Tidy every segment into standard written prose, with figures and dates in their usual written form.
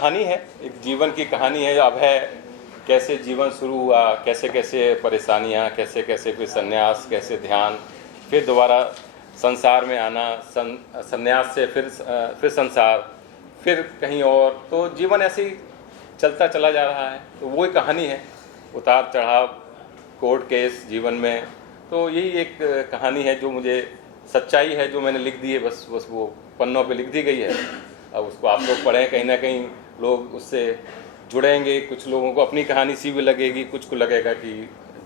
कहानी है, एक जीवन की कहानी है। अब है कैसे जीवन शुरू हुआ, कैसे कैसे परेशानियाँ, कैसे कैसे फिर संन्यास, कैसे ध्यान, फिर दोबारा संसार में आना, संन्यास से फिर संसार, फिर कहीं और। तो जीवन ऐसे ही चलता चला जा रहा है। तो वही कहानी है, उतार चढ़ाव, कोर्ट केस जीवन में। तो यही एक कहानी है जो मुझे सच्चाई है, जो मैंने लिख दी है। बस वो पन्नों पे लिख दी गई है। अब उसको आप लोग पढ़ें, कहीं ना कहीं लोग उससे जुड़ेंगे। कुछ लोगों को अपनी कहानी सी भी लगेगी, कुछ को लगेगा कि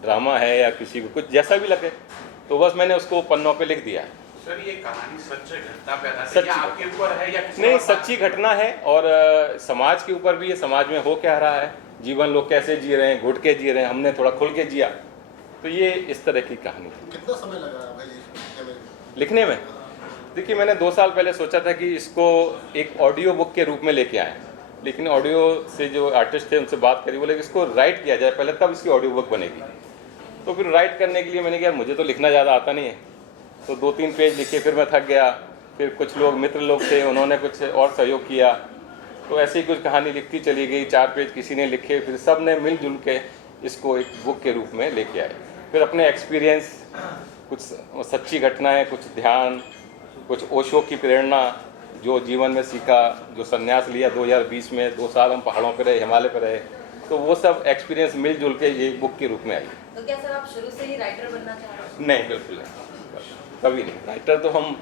ड्रामा है, या किसी को कुछ जैसा भी लगे। तो बस मैंने उसको पन्नों पे लिख दिया है। सर ये कहानी सच घटना पे आधारित है या आपके ऊपर है या किसी नहीं, सच्ची घटना है। और समाज के ऊपर भी है, समाज में हो क्या रहा है, जीवन लोग कैसे जी रहे हैं, घुट के जी रहे हैं, हमने थोड़ा खुल के जिया। तो ये इस तरह की कहानी। कितना समय लगा भाई लिखने में? देखिए, मैंने 2 साल पहले सोचा था कि इसको एक ऑडियो बुक के रूप में लेके आएँ, लेकिन ऑडियो से जो आर्टिस्ट थे उनसे बात करी, बोले कि इसको राइट किया जाए पहले, तब इसकी ऑडियो बुक बनेगी। तो फिर राइट करने के लिए मैंने कहा मुझे तो लिखना ज़्यादा आता नहीं है, तो 2-3 पेज लिखे, फिर मैं थक गया। फिर कुछ लोग मित्र लोग थे, उन्होंने कुछ और सहयोग किया। तो ऐसे ही कुछ कहानी लिखती चली गई। 4 पेज किसी ने लिखे, फिर सब ने मिलजुल के इसको एक बुक के रूप में लेके आए। फिर अपने एक्सपीरियंस, कुछ सच्ची घटनाएं, कुछ ध्यान, कुछ ओशो की प्रेरणा जो जीवन में सीखा, जो संन्यास लिया 2020 में, 2 साल हम पहाड़ों पर रहे, हिमालय पर रहे, तो वो सब एक्सपीरियंस मिलजुल के ये बुक के रूप में आई। तो क्या सर आप शुरू से ही राइटर बनना चाह रहे हैं? नहीं, बिल्कुल नहीं, कभी नहीं। राइटर तो हम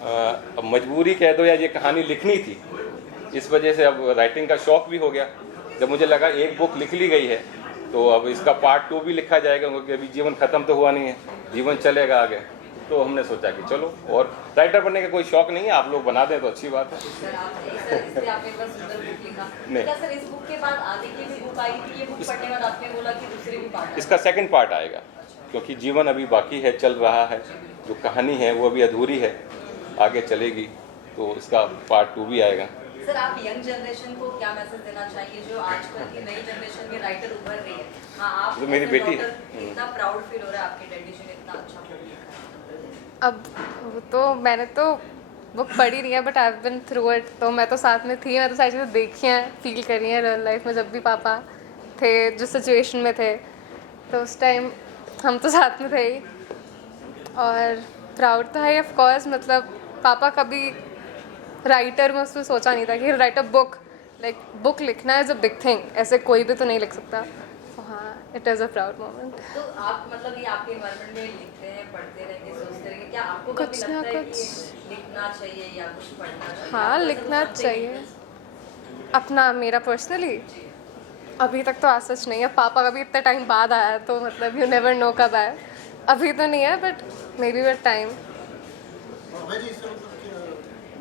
अब मजबूरी कह दो, या ये कहानी लिखनी थी, इस वजह से अब राइटिंग का शौक भी हो गया। जब मुझे लगा एक बुक लिख ली गई है, तो अब इसका पार्ट 2 भी लिखा जाएगा, क्योंकि अभी जीवन ख़त्म तो हुआ नहीं है, जीवन चलेगा आगे। तो हमने सोचा कि चलो, और राइटर बनने का कोई शौक नहीं है, आप लोग बना दें तो अच्छी बात है। सर आपने एक बार सुंदर बुक लिखा। नहीं। क्या सर इस बुक के बाद आगे की भी बुक आई थी? ये बुक पढ़ने के बाद आपने बोला कि दूसरी भी पार्ट इसका सेकंड पार्ट आएगा, क्योंकि जीवन अभी बाकी है, चल रहा है। जो कहानी है वो अभी अधूरी है, आगे चलेगी, तो इसका पार्ट 2 भी आएगा। सर आप यंग जनरेशन को क्या मैसेज देना चाहिए, जो आजकल की नई जनरेशन में राइटर उभर रही है? हाँ, आप जो मेरी बेटी है, कितना प्राउड फील हो रहा है, आपकी डेडिकेशन इतना अच्छा। अब तो मैंने तो बुक पढ़ी नहीं है, but I have been through it. तो मैं तो साथ में थी, मैं तो सारी चीज़ें देखी हैं, फील करी हैं रियल लाइफ में। जब भी पापा थे जिस सिचुएशन में थे, तो उस टाइम हम तो साथ में थे ही। और प्राउड तो है ऑफ कोर्स। मतलब पापा कभी राइटर में उसमें सोचा नहीं था कि right a book, like book लिखना इज़ अ बिग थिंग, ऐसे कोई भी तो नहीं लिख सकता। तो हाँ, it is a proud moment. तो आप मतलब ये आपके एनवायरनमेंट में लिखते हैं, पढ़ते रहेंगे, सोचते रहेंगे, क्या आपको कभी कुछ ना लगता है कुछ कि लिखना चाहिए या कुछ पढ़ना चाहिए? हाँ, लिखना चाहिए। अपना मेरा पर्सनली अभी तक तो आज सच नहीं है। पापा का भी इतना टाइम बाद आया, तो मतलब यू नेवर नो कब आए। अभी तो नहीं है, but may be with time. भाई जी, इससे मतलब कि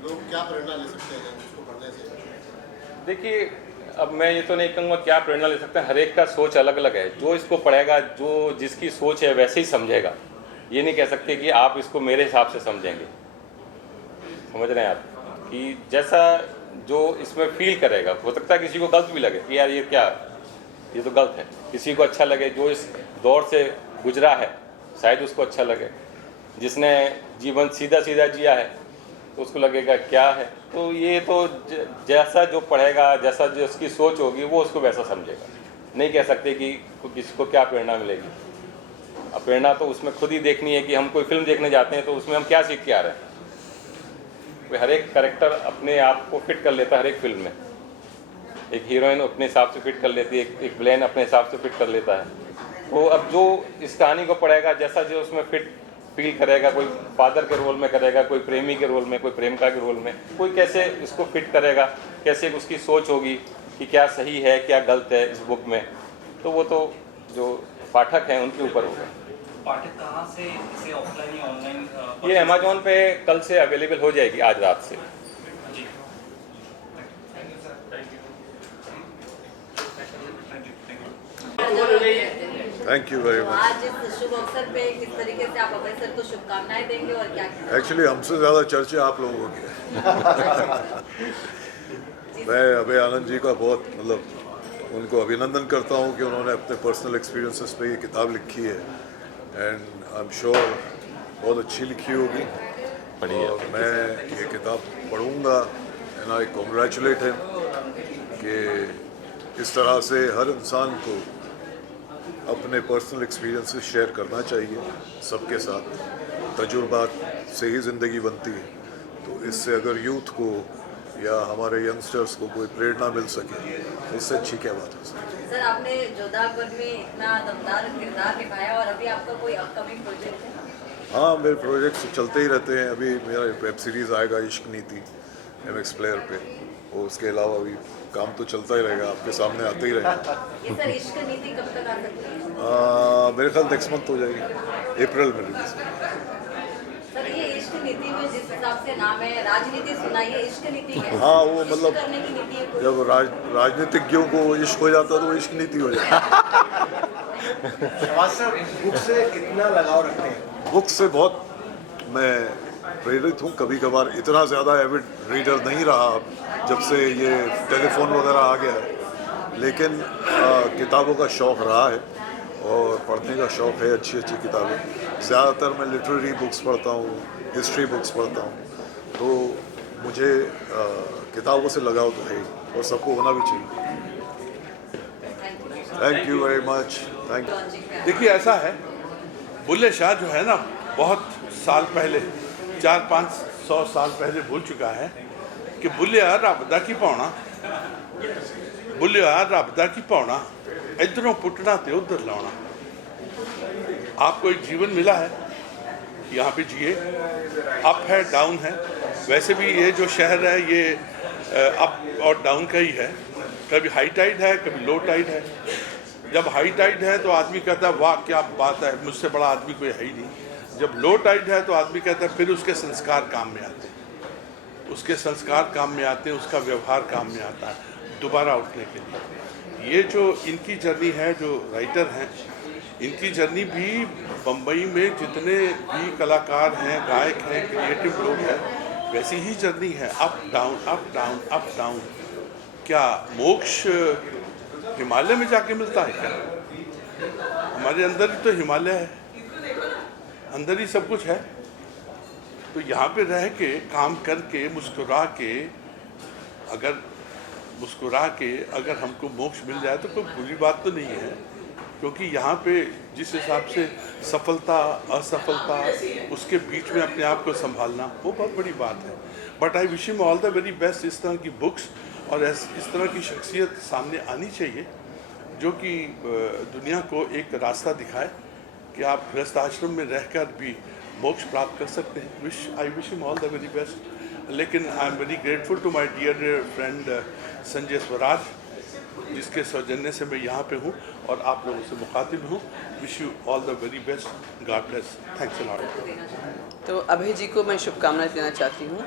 लोग क्या प्रेरणा ले सकते हैं इसको पढ़ने से? देखिए, अब मैं ये तो नहीं कहूँगा क्या प्रेरणा ले सकते हैं, हर एक का सोच अलग अलग है। जो इसको पढ़ेगा, जो जिसकी सोच है वैसे ही समझेगा। ये नहीं कह सकते कि आप इसको मेरे हिसाब से समझेंगे। समझ रहे हैं आप, कि जैसा जो इसमें फील करेगा, हो सकता है किसी को गलत भी लगे कि यार ये क्या, ये तो गलत है। किसी को अच्छा लगे, जो इस दौर से गुजरा है शायद उसको अच्छा लगे। जिसने जीवन सीधा सीधा जिया है तो उसको लगेगा क्या है। तो ये तो जैसा जो पढ़ेगा, जैसा जो उसकी सोच होगी, वो उसको वैसा समझेगा। नहीं कह सकते कि किसी को क्या प्रेरणा मिलेगी। अब प्रेरणा तो उसमें खुद ही देखनी है कि हम कोई फिल्म देखने जाते हैं तो उसमें हम क्या सीख के आ रहे हैं। कोई हर एक कैरेक्टर अपने आप को फिट कर लेता है हर एक फिल्म में। एक हीरोइन अपने हिसाब से फिट कर लेती है, एक विलेन अपने हिसाब से फिट कर लेता है। तो अब जो इस कहानी को पढ़ेगा, जैसा जो उसमें फिट फील करेगा, कोई फादर के रोल में करेगा, कोई प्रेमी के रोल में, कोई प्रेमिका के रोल में, कोई कैसे इसको फिट करेगा, कैसे उसकी सोच होगी कि क्या सही है क्या गलत है इस बुक में। तो वो तो जो पाठक हैं उनके ऊपर होगा। पाठक कहाँ से इसे ऑफलाइन या ऑनलाइन? ये अमेजोन पे कल से अवेलेबल हो जाएगी, आज रात से। जी, थैंक यू वेरी मच। आज इस शुभ अवसर पे किस तरीके से आप अभय सर को शुभकामनाएं देंगे और क्या कहना? एक्चुअली हमसे ज़्यादा चर्चा आप लोगों की है। मैं अभय आनंद जी का बहुत मतलब उनको अभिनंदन करता हूँ कि उन्होंने अपने पर्सनल एक्सपीरियंसेस पे ये किताब लिखी है। एंड आई एम श्योर बहुत अच्छी लिखी होगी। और मैं ये किताब पढ़ूँगा एंड आई कॉन्ग्रेचुलेट हिम कि इस तरह से हर इंसान को अपने पर्सनल एक्सपीरियंसेस शेयर करना चाहिए सबके साथ। तजुर्बात से ही ज़िंदगी बनती है, तो इससे अगर यूथ को या हमारे यंगस्टर्स को कोई प्रेरणा मिल सके, इससे अच्छी क्या बात हो सकती है। सर, आपने जोधा अकबर में इतना दमदार किरदार निभाया और अभी आपका कोई अपकमिंग प्रोजेक्ट है? हाँ, मेरे प्रोजेक्ट्स चलते ही रहते हैं। अभी मेरा वेब सीरीज़ आएगा इश्क नीति MX प्लेयर पे, और उसके अलावा भी काम तो चलता ही रहेगा, आपके सामने आते ही रहेगा। ये सर इश्क नीति कब तक आ सकती है? मेरे ख्याल नेक्स्ट मंथ हो जाएगी, अप्रैल में रिलीज। सर, ये इश्क नीति में जिस हिसाब से नाम है, राजनीति सुना, ये इश्क नीति कैसे? हाँ, वो इश्क मतलब करने की नीति है कोई? जब राजनीतिज्ञों को इश्क हो जाता है तो वो इश्क नीति हो जाती शहबाज साहब, बुक से कितना लगाव रखते हैं? है। बुक से बहुत मैं प्रेरित हूँ। कभी कभार इतना ज़्यादा एविड रीडर नहीं रहा अब, जब से ये टेलीफोन वगैरह आ गया है, लेकिन किताबों का शौक़ रहा है और पढ़ने का शौक़ है। अच्छी अच्छी किताबें, ज़्यादातर मैं लिटरेरी बुक्स पढ़ता हूँ, हिस्ट्री बुक्स पढ़ता हूँ, तो मुझे किताबों से लगाव तो है ही, और सबको होना भी चाहिए। Thank you very much. Thank you. देखिए, ऐसा है, बुल्ले शाह जो है ना, बहुत साल पहले, 400-500 साल पहले भूल चुका है कि बुल्लिया रबदा की पौना, बुल्लिया रबदा की पौना, इधरों पुटना ते उधर लाना। आपको एक जीवन मिला है, यहाँ पे जिए। अप है, डाउन है। वैसे भी ये जो शहर है ये अप और डाउन का ही है। कभी हाई टाइड है, कभी लो टाइड है। जब हाई टाइड है तो आदमी कहता है वाह क्या बात है, मुझसे बड़ा आदमी कोई है ही नहीं। जब लो टाइड है तो आदमी कहता है फिर उसके संस्कार काम में आते हैं, उसके संस्कार काम में आते हैं, उसका व्यवहार काम में आता है दोबारा उठने के लिए। ये जो इनकी जर्नी है, जो राइटर हैं, इनकी जर्नी भी बम्बई में जितने भी कलाकार हैं, गायक हैं, क्रिएटिव लोग हैं, वैसी ही जर्नी है। Up down, up down, up down. क्या मोक्ष हिमालय में जाके मिलता है क्या? हमारे अंदर ही तो हिमालय है, अंदर ही सब कुछ है। तो यहाँ पे रह के, काम करके, मुस्कुरा के अगर हमको मोक्ष मिल जाए तो कोई बुरी बात तो नहीं है, क्योंकि यहाँ पे जिस हिसाब से सफलता असफलता उसके बीच में अपने आप को संभालना, वो बहुत बड़ी बात है। But I wish him all the very best. इस तरह की बुक्स और इस तरह की शख्सियत सामने आनी चाहिए जो कि दुनिया को एक रास्ता दिखाए कि आप गृहस्थ आश्रम में रहकर भी मोक्ष प्राप्त कर सकते हैं। I wish him all the very best. लेकिन I am very grateful to my dear friend Sanjay Swaraj, जिसके सौजन्य से मैं यहाँ पे हूँ और आप लोगों से मुखातिब हूँ। Wish you all the very best. God bless. Thanks a lot. तो अभय जी को मैं शुभकामनाएं देना चाहती हूँ।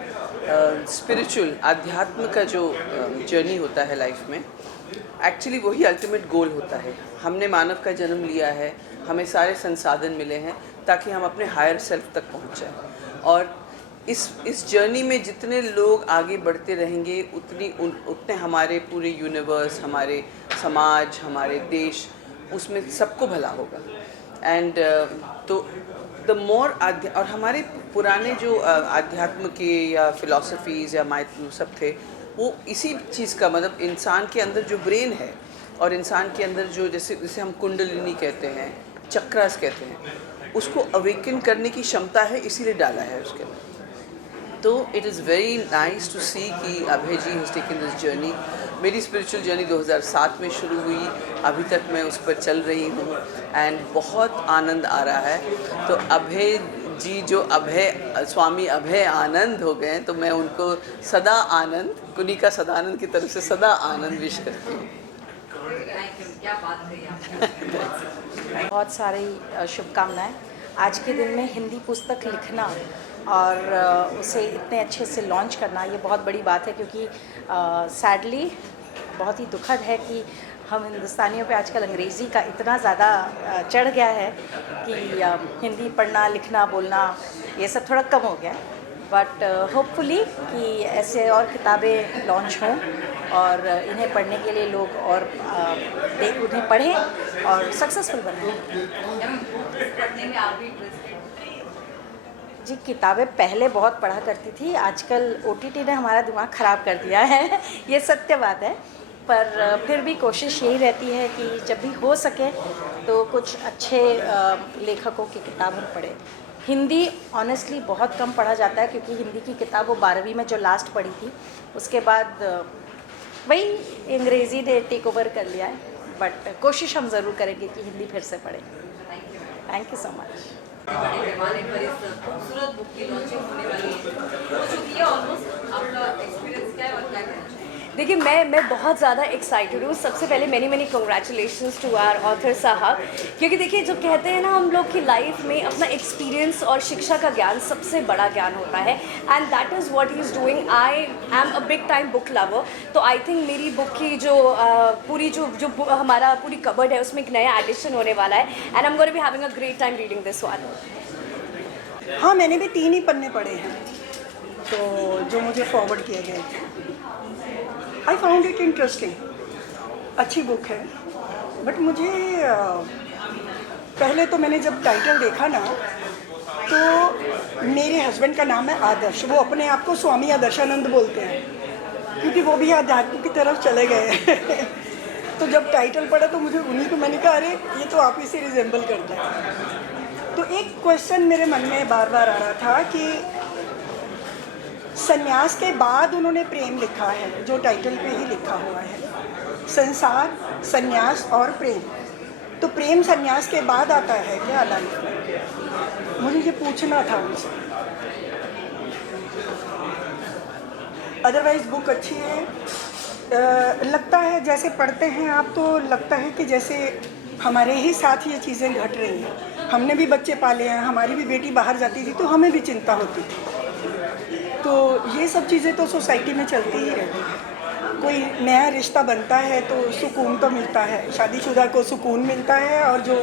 स्पिरिचुअल, आध्यात्म का जो जर्नी होता है लाइफ में, एक्चुअली वही अल्टीमेट गोल होता है। हमने मानव का जन्म लिया है, हमें सारे संसाधन मिले हैं ताकि हम अपने हायर सेल्फ तक पहुँच जाएं। और इस जर्नी में जितने लोग आगे बढ़ते रहेंगे उतने हमारे पूरे यूनिवर्स, हमारे समाज, हमारे देश, उसमें सबको भला होगा। एंड तो द मोर और हमारे पुराने जो आध्यात्म के या फिलॉसफीज़ या सब थे, वो इसी चीज़ का मतलब इंसान के अंदर जो ब्रेन है और इंसान के अंदर जो जैसे हम कुंडलिनी कहते हैं, चक्रास कहते हैं, उसको अवेकन करने की क्षमता है, इसीलिए डाला है उसके अंदर। तो it is very nice to see कि Abhay ji has taken this journey. मेरी स्पिरिचुअल जर्नी 2007 में शुरू हुई, अभी तक मैं उस पर चल रही हूँ एंड बहुत आनंद आ रहा है। तो अभय जी जो स्वामी अभय आनंद हो गए, तो मैं उनको सदा आनंद, कुनिका सदानंद की तरफ से सदा आनंद विश करती हूँ। क्या बात कही आपने। बहुत सारी शुभकामनाएं। आज के दिन में हिंदी पुस्तक लिखना और उसे इतने अच्छे से लॉन्च करना, ये बहुत बड़ी बात है, क्योंकि सैडली बहुत ही दुखद है कि हम हिंदुस्तानियों पे आजकल अंग्रेज़ी का इतना ज़्यादा चढ़ गया है कि हिंदी पढ़ना, लिखना, बोलना ये सब थोड़ा कम हो गया। बट होपफुली कि ऐसे और किताबें लॉन्च हों और इन्हें पढ़ने के लिए लोग और उन्हें पढ़ें और सक्सेसफुल बनें। पढ़ने में आप भी जी, किताबें पहले बहुत पढ़ा करती थी, आजकल OTT ने हमारा दिमाग ख़राब कर दिया है ये सत्य बात है। पर फिर भी कोशिश यही रहती है कि जब भी हो सके तो कुछ अच्छे लेखकों की किताब हम पढ़ें। हिंदी ऑनेस्टली बहुत कम पढ़ा जाता है, क्योंकि हिंदी की किताब वो 12वीं में जो लास्ट पढ़ी थी, उसके बाद वही अंग्रेज़ी ने टेक ओवर कर लिया है। बट कोशिश हम ज़रूर करेंगे कि हिंदी फिर से पढ़ें। Thank you so much. बड़े पैमाने पर इस खूबसूरत बुक की लॉन्चिंग होने वाली है, हो चुकी है ऑलमोस्ट। आपका एक्सपीरियंस क्या है और क्या कहना चाहिए? देखिए, मैं बहुत ज़्यादा एक्साइटेड हूँ। सबसे पहले many congratulations to our author साहब, क्योंकि देखिए जो कहते हैं ना हम लोग की लाइफ में अपना एक्सपीरियंस और शिक्षा का ज्ञान सबसे बड़ा ज्ञान होता है, and that is what he is doing. I am a big time book lover, तो आई थिंक मेरी बुक की जो पूरी जो हमारा पूरी कबर्ड है उसमें एक नया एडिशन होने वाला है, and I am going to be having a great time reading this one. हाँ, मैंने भी 3 ही पन्ने पढ़े हैं तो जो मुझे फॉरवर्ड किए गए थे। आई फाउंड इट इंटरेस्टिंग, अच्छी बुक है। बट मुझे पहले तो मैंने जब टाइटल देखा ना, तो मेरे हस्बैंड का नाम है आदर्श, वो अपने आप को स्वामी आदर्शानंद बोलते हैं, क्योंकि वो भी आध्यात्म की तरफ चले गए तो जब टाइटल पढ़ा तो मुझे उन्हीं को, मैंने कहा अरे ये तो आप ही से रिजेंबल करता है। तो एक क्वेश्चन मेरे मन में बार बार आ रहा था कि संन्यास के बाद उन्होंने प्रेम लिखा है, जो टाइटल पे ही लिखा हुआ है, संसार, संन्यास और प्रेम। तो प्रेम संन्यास के बाद आता है क्या लाइफ में? मुझे ये पूछना था उनसे। अदरवाइज बुक अच्छी है। लगता है जैसे पढ़ते हैं आप तो लगता है कि जैसे हमारे ही साथ ये चीज़ें घट रही हैं। हमने भी बच्चे पाले हैं, हमारी भी बेटी बाहर जाती थी तो हमें भी चिंता होती थी। तो ये सब चीज़ें तो सोसाइटी में चलती ही रहती हैं। कोई नया रिश्ता बनता है तो सुकून तो मिलता है, शादीशुदा को सुकून मिलता है, और जो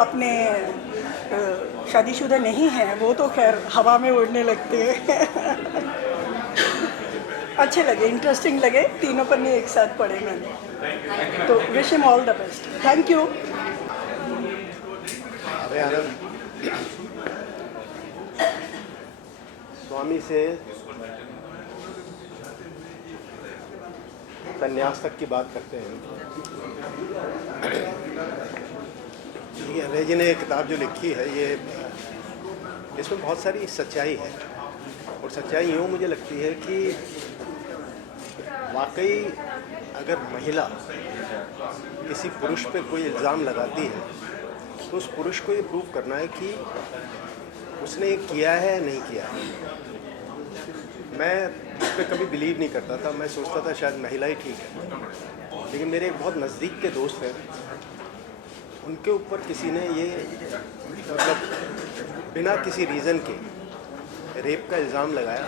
अपने शादीशुदा नहीं हैं वो तो खैर हवा में उड़ने लगते हैं अच्छे लगे, इंटरेस्टिंग लगे, तीनों पन्ने एक साथ पढ़े मैंने। तो wish him all the best. Thank you. अरे आनंद, स्वामी से संन्यास तक की बात करते हैं। ये अभय जी ने किताब जो लिखी है, ये इसमें बहुत सारी सच्चाई है, और सच्चाई यूँ मुझे लगती है कि वाकई अगर महिला किसी पुरुष पे कोई इल्ज़ाम लगाती है तो उस पुरुष को ये प्रूव करना है कि उसने ये किया है या नहीं किया है। मैं इस पर कभी बिलीव नहीं करता था, मैं सोचता था शायद महिला ही ठीक है, लेकिन मेरे एक बहुत नज़दीक के दोस्त हैं, उनके ऊपर किसी ने ये मतलब बिना किसी रीज़न के रेप का इल्ज़ाम लगाया।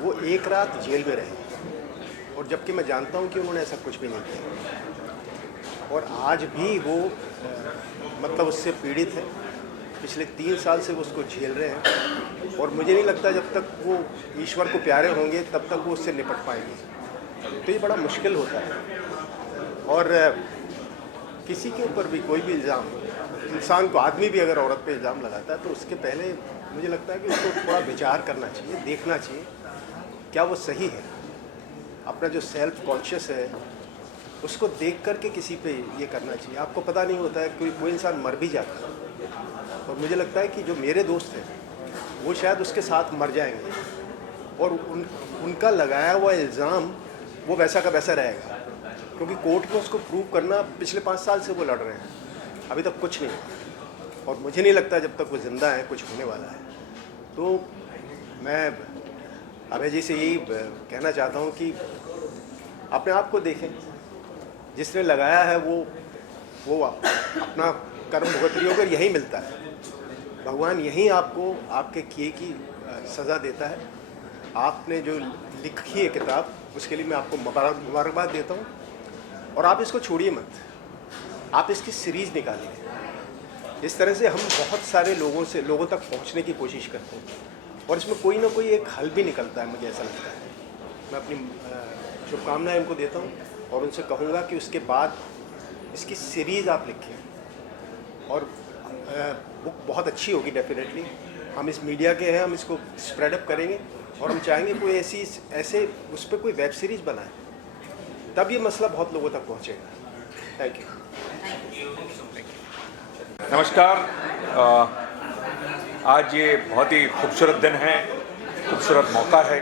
वो एक रात जेल में रहे, और जबकि मैं जानता हूँ कि उन्होंने ऐसा कुछ भी नहीं किया, और आज भी वो मतलब उससे पीड़ित है। पिछले 3 साल से वो उसको झेल रहे हैं, और मुझे नहीं लगता जब तक वो ईश्वर को प्यारे होंगे तब तक वो उससे निपट पाएंगे। तो ये बड़ा मुश्किल होता है, और किसी के ऊपर भी कोई भी इल्ज़ाम, इंसान को, आदमी भी अगर औरत पे इल्ज़ाम लगाता है तो उसके पहले मुझे लगता है कि उसको थोड़ा विचार करना चाहिए, देखना चाहिए क्या वो सही है। अपना जो सेल्फ कॉन्शियस है उसको देख करके किसी पे ये करना चाहिए। आपको पता नहीं होता है, कोई इंसान मर भी जाता है, और मुझे लगता है कि जो मेरे दोस्त हैं वो शायद उसके साथ मर जाएंगे, और उनका लगाया हुआ इल्ज़ाम वो वैसा का वैसा रहेगा, क्योंकि कोर्ट को उसको प्रूव करना, पिछले 5 साल से वो लड़ रहे हैं, अभी तक कुछ नहीं हुआ, और मुझे नहीं लगता जब तक वो ज़िंदा है कुछ होने वाला है। तो मैं अभय जी से यही कहना चाहता हूँ कि अपने आप को देखें, जिसने लगाया है वो अपना कर्म भुगत रही होकर यही मिलता है। भगवान यही आपको आपके किए की सज़ा देता है। आपने जो लिखी है किताब, उसके लिए मैं आपको मुबारकबाद देता हूँ, और आप इसको छोड़िए मत, आप इसकी सीरीज़ निकालिए। इस तरह से हम बहुत सारे लोगों तक पहुँचने की कोशिश करते हैं, और इसमें कोई ना कोई एक हल भी निकलता है, मुझे ऐसा लगता है। मैं अपनी शुभकामनाएं इनको देता हूँ, और उनसे कहूँगा कि उसके बाद इसकी सीरीज़ आप लिखें, और बुक बहुत अच्छी होगी डेफिनेटली। हम इस मीडिया के हैं, हम इसको स्प्रेड अप करेंगे, और हम चाहेंगे कोई ऐसे उस पर कोई वेब सीरीज़ बनाए तब ये मसला बहुत लोगों तक पहुँचेगा। Thank you. नमस्कार। आज ये बहुत ही खूबसूरत दिन है, खूबसूरत मौका है।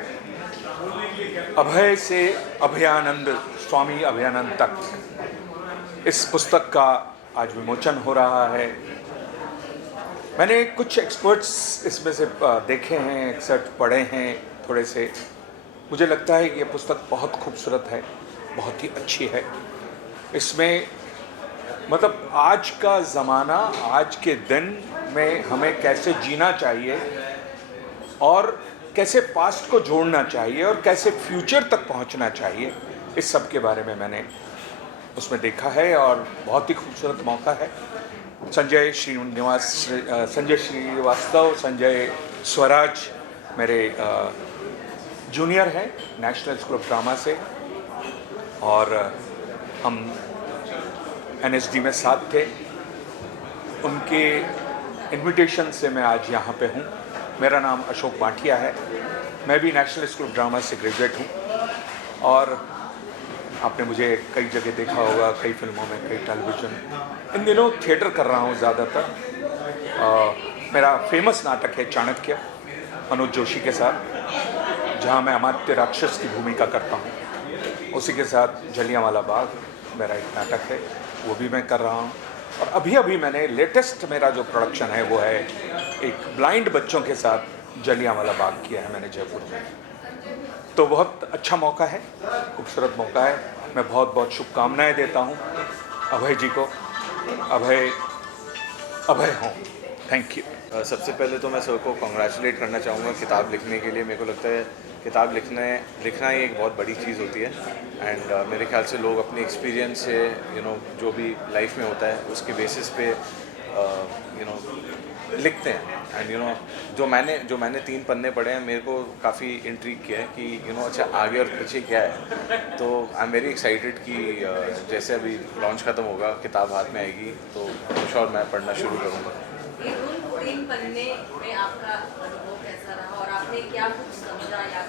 अभय से अभयानंद, स्वामी अभयानंद तक इस पुस्तक का आज विमोचन हो रहा है। मैंने कुछ एक्सपर्ट्स इसमें से देखे हैं, एक्सर्ट पढ़े हैं थोड़े से। मुझे लगता है कि ये पुस्तक बहुत खूबसूरत है, बहुत ही अच्छी है। इसमें मतलब आज का ज़माना, आज के दिन में हमें कैसे जीना चाहिए और कैसे पास्ट को जोड़ना चाहिए और कैसे फ्यूचर तक पहुंचना चाहिए, इस सब के बारे में मैंने उसमें देखा है और बहुत ही खूबसूरत मौका है। संजय श्रीवास्तव, संजय स्वराज मेरे जूनियर हैं नेशनल स्कूल ऑफ ड्रामा से, और हम NSD में साथ थे। उनके इनविटेशन से मैं आज यहाँ पे हूँ। मेरा नाम अशोक बाटिया है, मैं भी नेशनल स्कूल ऑफ ड्रामा से ग्रेजुएट हूँ, और आपने मुझे कई जगह देखा होगा, कई फिल्मों में, कई टेलीविज़न। इन दिनों थिएटर कर रहा हूँ ज़्यादातर। मेरा फेमस नाटक है चाणक्य, मनोज जोशी के साथ, जहाँ मैं अमात्य राक्षस की भूमिका करता हूँ। उसी के साथ जलियांवाला बाग मेरा एक नाटक है, वो भी मैं कर रहा हूँ। और अभी अभी मैंने लेटेस्ट मेरा जो प्रोडक्शन है वो है एक ब्लाइंड बच्चों के साथ जलियांवाला बाग किया है मैंने जयपुर में। तो बहुत अच्छा मौका है, खूबसूरत मौका है। मैं बहुत बहुत शुभकामनाएं देता हूँ अभय जी को। अभय हों। Thank you. सबसे पहले तो मैं सर को कॉन्ग्रेचुलेट करना चाहूँगा किताब लिखने के लिए। मेरे को लगता है किताब लिखना ही एक बहुत बड़ी चीज़ होती है। एंड मेरे ख्याल से लोग अपने एक्सपीरियंस से जो भी लाइफ में होता है उसके बेसिस पे लिखते हैं। एंड जो मैंने 3 पन्ने पढ़े हैं, मेरे को काफ़ी इंट्रीग किया है कि अच्छा आगे और पीछे क्या है। तो आई एम वेरी एक्साइटेड कि जैसे अभी लॉन्च ख़त्म होगा, किताब हाथ में आएगी तो श्योर मैं पढ़ना शुरू करूँगा। 3 पन्ने में आपका अनुभव कैसा रहा और आपने क्या कुछ समझा या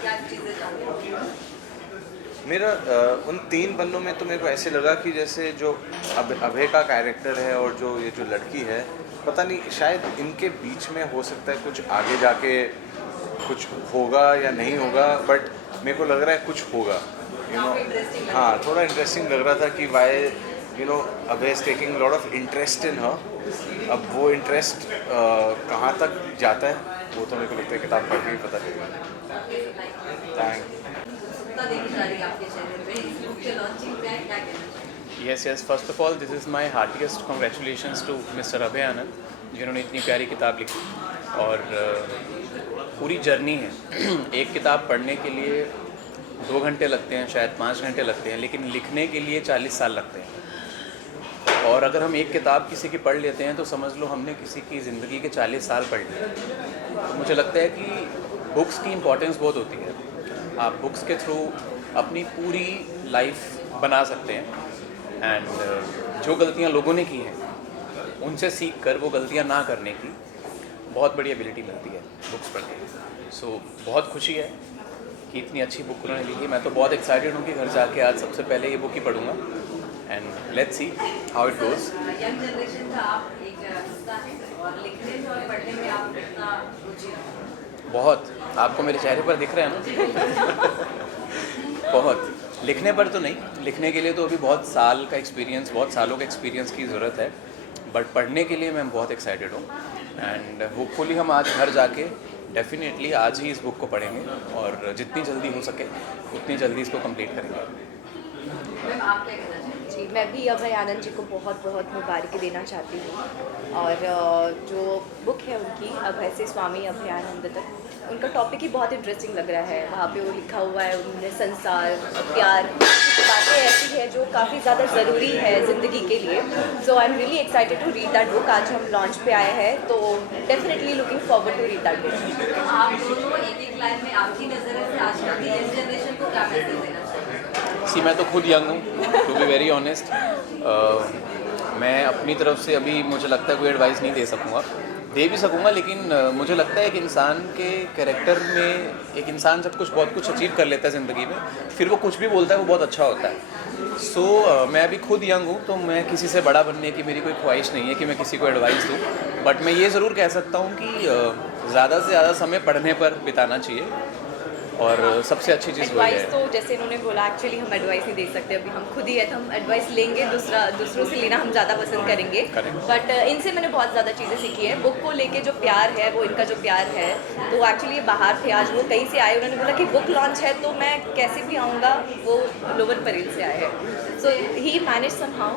क्या चीज़ें जानी? मेरा उन 3 पन्नों में तो मेरे को ऐसे लगा कि जैसे जो अभय का कैरेक्टर है और जो ये जो लड़की है, पता नहीं शायद इनके बीच में हो सकता है कुछ आगे जाके कुछ होगा या नहीं होगा, बट मेरे को लग रहा है कुछ होगा। हाँ, थोड़ा इंटरेस्टिंग लग रहा था कि why Abhay is taking lot of interest in her. अब वो इंटरेस्ट कहाँ तक जाता है वो तो मेरे को लगता है किताब पढ़ के ही पता चलेगा। Thank. Yes, first of all, this is my heartiest congratulations to Mr. Abhay Anand, जिन्होंने इतनी प्यारी किताब लिखी। और पूरी जर्नी है। एक किताब पढ़ने के लिए 2 घंटे लगते हैं, शायद 5 घंटे लगते हैं, लेकिन लिखने के लिए 40 साल लगते हैं। और अगर हम एक किताब किसी की पढ़ लेते हैं तो समझ लो हमने किसी की ज़िंदगी के 40 साल पढ़ लिए। तो मुझे लगता है कि बुक्स की इम्पोर्टेंस बहुत होती है। आप बुक्स के थ्रू अपनी पूरी लाइफ बना सकते हैं। एंड जो गलतियाँ लोगों ने की हैं उनसे सीख कर वो गलतियाँ ना करने की बहुत बड़ी एबिलिटी मिलती है बुक्स पढ़ के। सो बहुत खुशी है कि इतनी अच्छी बुक उन्होंने लिखी। मैं तो बहुत एक्साइटेड हूँ कि घर जाके आज सबसे पहले ये बुक ही पढ़ूँगा। And let's see how it goes. Young generation का आप एक हिस्सा हैं और लिखने में और पढ़ने में आप कितना रुचि रखते हैं? बहुत, आपको मेरे चेहरे पर दिख रहे हैं ना। बहुत। लिखने पर तो नहीं, लिखने के लिए तो अभी बहुत सालों का एक्सपीरियंस की ज़रूरत है, बट पढ़ने के लिए मैं बहुत एक्साइटेड हूँ। एंड होपफुली हम आज घर जाके डेफिनेटली आज ही इस बुक को पढ़ेंगे और जितनी जल्दी हो सके उतनी जल्दी इसको कंप्लीट करेंगे। जी, मैं भी अभय आनंद जी को बहुत बहुत मुबारक देना चाहती हूँ। और जो बुक है उनकी अभय से स्वामी अभयानंद तक, उनका टॉपिक ही बहुत इंटरेस्टिंग लग रहा है। वहाँ पे वो लिखा हुआ है उन्होंने संसार, प्यार, बातें ऐसी है जो काफ़ी ज़्यादा ज़रूरी है ज़िंदगी के लिए। So I am really excited to read that book. आज हम लॉन्च पे आए हैं तो definitely looking forward to read that book. आप दोनों एक लाइन में आपकी नज़र से आज कल की यंग जनरेशन को क्या मैसेज देना चाहिए? मैं तो खुद यंग हूँ, टू बी वेरी ऑनेस्ट। मैं अपनी तरफ से अभी मुझे लगता है कोई एडवाइस नहीं दे सकूँगा, दे भी सकूँगा, लेकिन मुझे लगता है कि इंसान के कैरेक्टर में एक इंसान जब बहुत कुछ अचीव कर लेता है ज़िंदगी में, फिर वो कुछ भी बोलता है वो बहुत अच्छा होता है। सो मैं अभी खुद यंग हूँ, तो मैं किसी से बड़ा बनने की मेरी कोई ख्वाहिश नहीं है कि मैं किसी को एडवाइस दूँ, बट मैं ये ज़रूर कह सकता हूँ कि ज़्यादा से ज़्यादा समय पढ़ने पर बिताना चाहिए, और सबसे अच्छी चीज़ वही एडवाइस है। तो जैसे इन्होंने बोला, एक्चुअली हम एडवाइस नहीं दे सकते, अभी हम खुद ही है तो हम एडवाइस लेंगे, दूसरों से लेना हम ज़्यादा पसंद करेंगे। बट इनसे मैंने बहुत ज़्यादा चीज़ें सीखी है। बुक को लेके जो प्यार है, वो इनका जो प्यार है, तो एक्चुअली ये बाहर थे, आज वो कहीं से आए, उन्होंने बोला कि बुक लॉन्च है तो मैं कैसे भी आऊँगा, वो लोवन परेल से आए हैं। सो ही मैनेज समहाउ।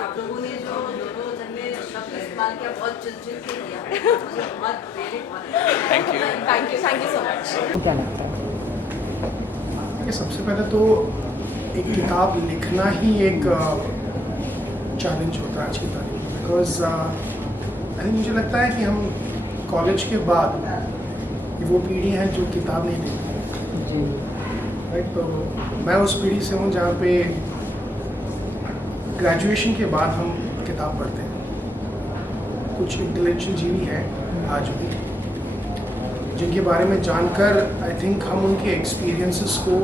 आप लोगों ने जो शब्द इस्तेमाल किया, बहुत चुन के किया, बहुत thank thank you so much. क्या लगता है? देखिए, सबसे पहले तो एक किताब लिखना ही एक चैलेंज होता है आज की तारीख में, बिकॉज आई थिंक मुझे लगता है कि हम कॉलेज के बाद ये वो पीढ़ी है जो किताब नहीं देखती, राइट। तो मैं उस पीढ़ी से हूँ जहाँ पे ग्रेजुएशन के बाद हम किताब पढ़ते हैं। कुछ इंटेलेक्चुअल जीवी हैं आज भी जिनके बारे में जानकर आई थिंक हम उनके एक्सपीरियंसेस को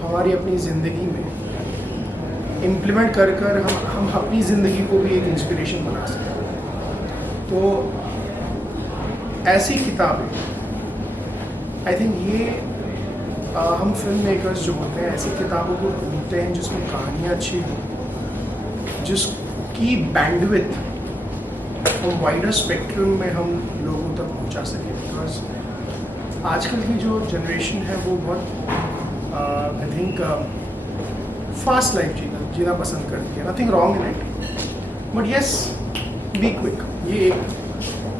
हमारी अपनी ज़िंदगी में इम्प्लीमेंट कर कर हम अपनी ज़िंदगी को भी एक इंस्पिरेशन बना सकते हैं। तो ऐसी किताबें आई थिंक ये हम फिल्म मेकर्स जो होते हैं ऐसी किताबों को ढूंढते हैं जिसमें कहानियाँ अच्छी हों, जिसकी बैंडविड्थ और वाइडर स्पेक्ट्रम में हम लोगों तक पहुंचा सकें। बिकॉज आजकल की जो जनरेशन है वो बहुत आई थिंक फास्ट लाइफ जीना पसंद करती है। Nothing wrong in it, but yes be quick, ये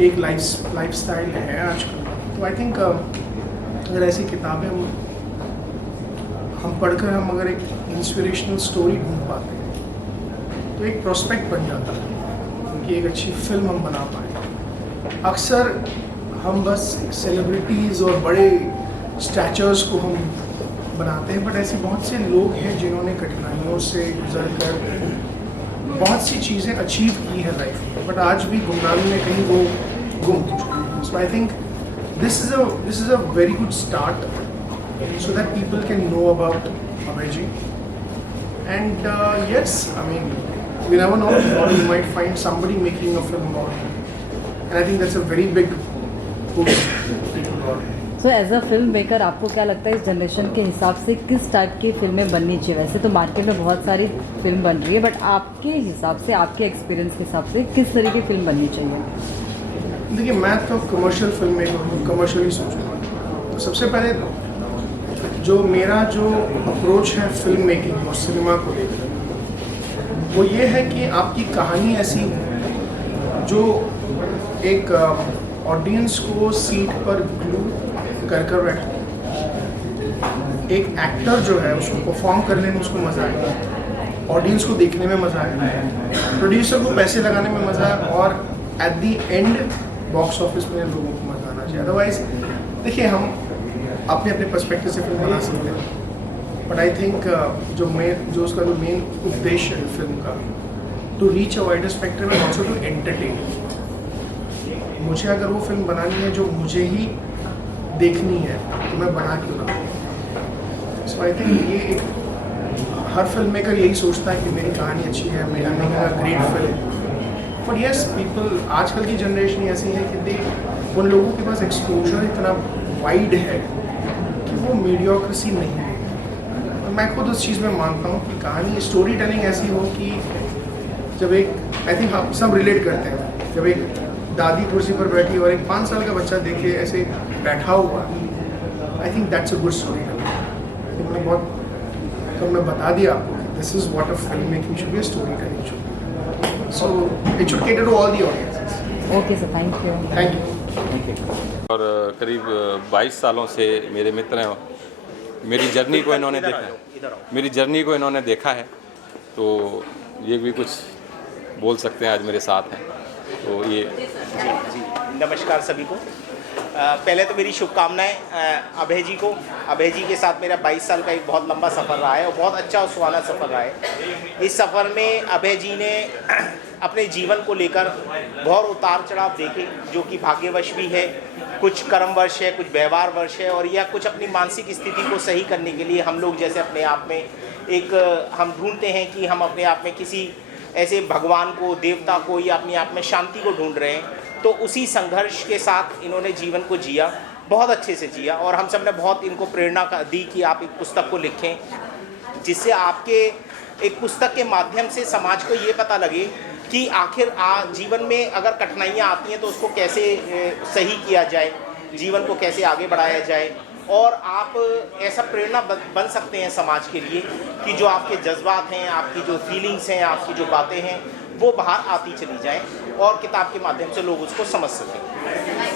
एक लाइफ स्टाइल है आजकल। तो आई थिंक अगर ऐसी किताबें हम पढ़कर हम अगर एक इंस्पिरेशनल स्टोरी ढूंढ पाते हैं तो एक प्रोस्पेक्ट बन जाता है कि एक अच्छी फिल्म हम बना पाए। अक्सर हम बस सेलिब्रिटीज़ और बड़े स्टैचर्स को हम बनाते हैं, बट ऐसे बहुत से लोग हैं जिन्होंने कठिनाइयों से गुजर कर बहुत सी चीज़ें अचीव की है लाइफ में, बट आज भी गुमनामी में कहीं वो गुम हो चुके हैं। So I think this is a very good start so that people can know about Abhay ji. And yes, I mean, we never know, or you might find somebody making a film about him. And I think that's a very big push about him. So as a film maker आपको क्या लगता है इस generation के हिसाब से किस type की फिल्में बननी चाहिए? वैसे तो मार्केट में बहुत सारी फिल्म बन रही है, बट आपके हिसाब से, आपके एक्सपीरियंस के हिसाब से किस तरह की फिल्म बननी चाहिए? देखिए, मैं तो कमर्शियल फिल्म मेकर हूँ, कमर्शियली सोचूँगा। तो सबसे पहले जो मेरा अप्रोच है फिल्म मेकिंग और सिनेमा को लेकर, वो ये है कि आपकी कहानी ऐसी हो जो एक ऑडियंस को सीट पर ग्लू कर बैठे। एक एक्टर जो है उसको परफॉर्म करने में उसको मज़ा आए, ऑडियंस को देखने में मज़ा आए, प्रोड्यूसर को पैसे लगाने में मज़ा आए, और at the and box office में लोगों को मज़ा आना चाहिए। अदरवाइज देखिए, हम अपने अपने पर्सपेक्टिव से फिल्म बना सकते हैं, बट आई थिंक जो उसका जो मेन उद्देश्य है फिल्म का, to reach a wider spectrum and also to entertain. मुझे अगर वो फिल्म बनानी है जो मुझे ही देखनी है तो मैं बना क्यों ना। सो आई थिंक ये एक हर फिल्म मेकर यही सोचता है कि मेरी कहानी अच्छी है, मेरा making a great film. But yes, people, आजकल की जनरेशन ऐसी है कि उन लोगों के पास एक्सपोजर इतना वाइड है कि वो मीडियोक्रेसी नहीं है। मैं खुद उस चीज़ में मानता हूँ कि कहानी, स्टोरी टेलिंग ऐसी हो कि जब एक, आई थिंक हम सब रिलेट करते हैं, जब एक दादी कुर्सी पर बैठी और एक 5 साल का बच्चा देखे ऐसे बैठा हुआ, I think that's a good story telling. मैंने बहुत कब मैं बता दिया आपको कि this is what a film making should be, a story telling should, so it should cater to all the audiences. Okay sir, thank you. और करीब 22 सालों से मेरे मित्र हैं, मेरी जर्नी को इन्होंने देखा है, तो ये भी कुछ बोल सकते हैं, आज मेरे साथ हैं। तो ये जी नमस्कार सभी को। पहले तो मेरी शुभकामनाएं अभय जी को। अभय जी के साथ मेरा 22 साल का एक बहुत लंबा सफ़र रहा है और बहुत अच्छा और सुहाना सफ़र रहा है। इस सफ़र में अभय जी ने अपने जीवन को लेकर बहुत उतार चढ़ाव देखे, जो कि भाग्यवश भी है, कुछ कर्मवश है, कुछ व्यवहारवश है, और या कुछ अपनी मानसिक स्थिति को सही करने के लिए हम लोग जैसे अपने आप में एक हम ढूंढते हैं कि हम अपने आप में किसी ऐसे भगवान को, देवता को, या अपने आप में शांति को ढूंढ रहे हैं। तो उसी संघर्ष के साथ इन्होंने जीवन को जिया, बहुत अच्छे से जिया, और हम सब ने बहुत इनको प्रेरणा दी कि आप एक पुस्तक को लिखें, जिससे आपके एक पुस्तक के माध्यम से समाज को ये पता लगे कि आखिर जीवन में अगर कठिनाइयाँ आती हैं तो उसको कैसे सही किया जाए, जीवन को कैसे आगे बढ़ाया जाए, और आप ऐसा प्रेरणा बन सकते हैं समाज के लिए कि जो आपके जज्बात हैं, आपकी जो फीलिंग्स हैं, आपकी जो बातें हैं, वो बाहर आती चली जाएं और किताब के माध्यम से लोग उसको समझ सकें।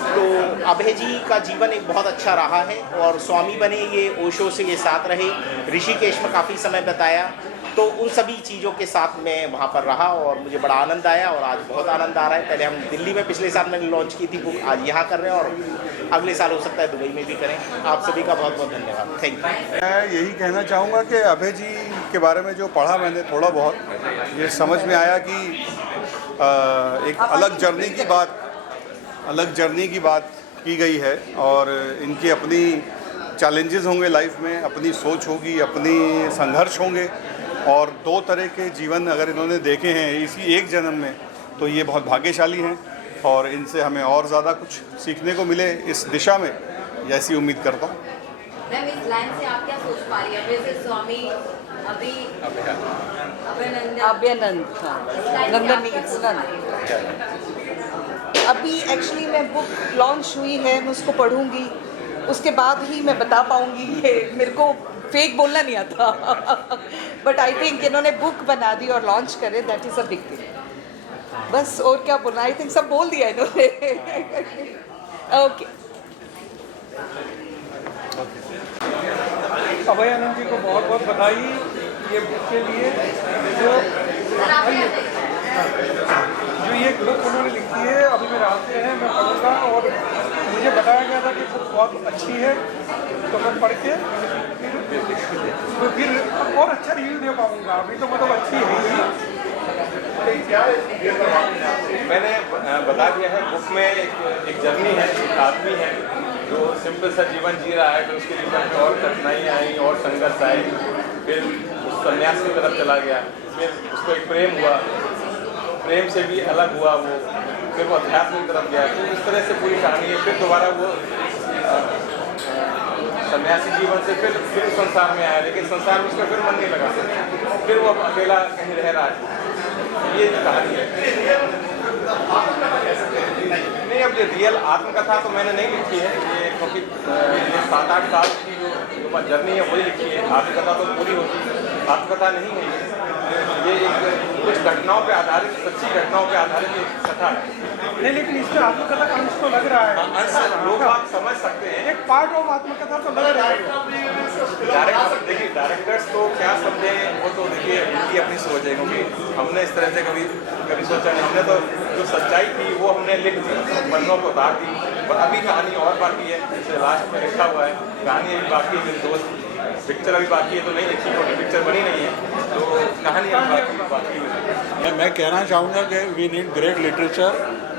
तो अभय जी का जीवन एक बहुत अच्छा रहा है, और स्वामी बने, ये ओशो से ये साथ रहे, ऋषिकेश में काफ़ी समय बिताया, तो उन सभी चीज़ों के साथ मैं वहाँ पर रहा और मुझे बड़ा आनंद आया, और आज बहुत आनंद आ रहा है। पहले हम दिल्ली में पिछले साल मैंने लॉन्च की थी बुक, आज यहाँ कर रहे हैं, और अगले साल हो सकता है दुबई में भी करें। आप सभी का बहुत बहुत धन्यवाद, थैंक यू। मैं यही कहना चाहूँगा कि अभय जी के बारे में जो पढ़ा मैंने थोड़ा बहुत, ये समझ में आया कि एक अलग जर्नी की बात की गई है, और इनकी अपनी चैलेंजेस होंगे लाइफ में, अपनी सोच होगी, अपनी संघर्ष होंगे, और दो तरह के जीवन अगर इन्होंने देखे हैं इसी एक जन्म में, तो ये बहुत भाग्यशाली हैं, और इनसे हमें और ज़्यादा कुछ सीखने को मिले इस दिशा में, ऐसी उम्मीद करता हूँ। मैम, इस लाइन से आप क्या सोच पा रही हैं? अभय से स्वामी, अभी अभयानंद, हाँ, नंदन नहीं, अभी एक्चुअली मैं बुक लॉन्च हुई है, मैं उसको पढ़ूंगी, उसके बाद ही मैं बता पाऊंगी। ये मेरे को फेक बोलना नहीं आता, बट आई थिंक इन्होंने बुक बना दी और लॉन्च करे, that is a big thing. बस और क्या बोलना, आई थिंक सब बोल दिया इन्होंने। ओके। अभय आनंद जी को बहुत बहुत बधाई ये बुक के लिए, जो ये बुक उन्होंने लिखी है। अभी मेरे हाथ में है, मैं पढ़ूंगा, और मुझे बताया गया था कि बुक बहुत अच्छी है, तो मैं पढ़ के फिर और अच्छा रिव्यू दे पाऊंगा। अभी तो मतलब अच्छी है। मैंने बता दिया है, बुक में एक जर्नी है, एक आदमी है जो सिंपल सा जीवन जी रहा है, फिर उसके जीवन में और कठिनाइयाँ आई और संघर्ष आए, फिर उस संन्यास की तरफ चला गया, फिर उसको एक प्रेम हुआ, प्रेम से भी अलग हुआ वो, फिर वो अध्यात्म की तरफ गया। तो इस तरह से पूरी कहानी है। फिर दोबारा वो सन्यासी जीवन से फिर संसार में आया, लेकिन संसार में उसका फिर मन नहीं लगा, फिर वो अकेला कहीं रह रहा है। ये कहानी है। नहीं, अब ये रियल आत्मकथा तो मैंने नहीं लिखी है, ये क्योंकि ये 7-8 साल की जो जर्नी है वही लिखी है। आत्मकथा तो पूरी होती है, आत्मकथा नहीं है ये एक कुछ घटनाओं पे आधारित, सच्ची घटनाओं पे आधारित एक कथा है। नहीं, लेकिन इसमें आत्मकथा का अंश तो लग रहा है। अंश लोग आप समझ सकते हैं, एक पार्ट ऑफ आत्मकथा तो लग रहा है। डायरेक्टर, देखिए डायरेक्टर्स तो क्या समझे वो तो देखिए उनकी अपनी सोच है, क्योंकि हमने इस तरह से कभी सोचा नहीं। हमने तो जो सच्चाई थी वो हमने लिख दी, पन्नों को उतार दी, और अभी कहानी और बाकी है, जैसे लास्ट में लिखा हुआ है। कहानी अभी बाकी है, मेरे दोस्त पिक्चर अभी बाकी है, तो नहीं लिखी क्योंकि पिक्चर बनी नहीं है, तो कहानी अभी बाकी है। मैं कहना चाहूँगा कि we need great literature,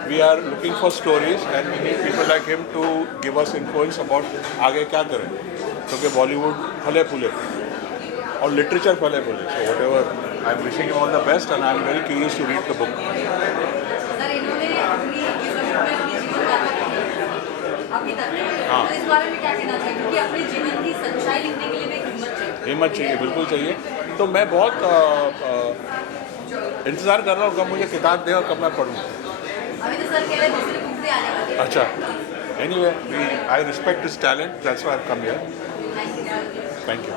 we are looking for stories, and we need people like him to give us influence about आगे क्या करें, क्योंकि बॉलीवुड फले फूले और लिटरेचर फले फूले। So whatever, I am wishing all the best, and I am very curious to read the book. Sir, इन्होंने अपनी जीवन अभी तक, हाँ, तो इस बारे में क्या कहना चाहिए? क्योंकि अपने जीवन की सच्चाई लिखने के लिए भी हिम्मत चाहिए। हिम्मत चाहिए, बिल्कुल चाहिए। तो मैं बहुत इंतज़ार कर रहा हूँ कब मुझे किताब दे और कब मैं पढ़ूँ। अभी तो सर कह रहे हैं दूसरी बुक से आने वाली है। अच्छा, anyway, I respect his talent, that's why I have come here. Thank you.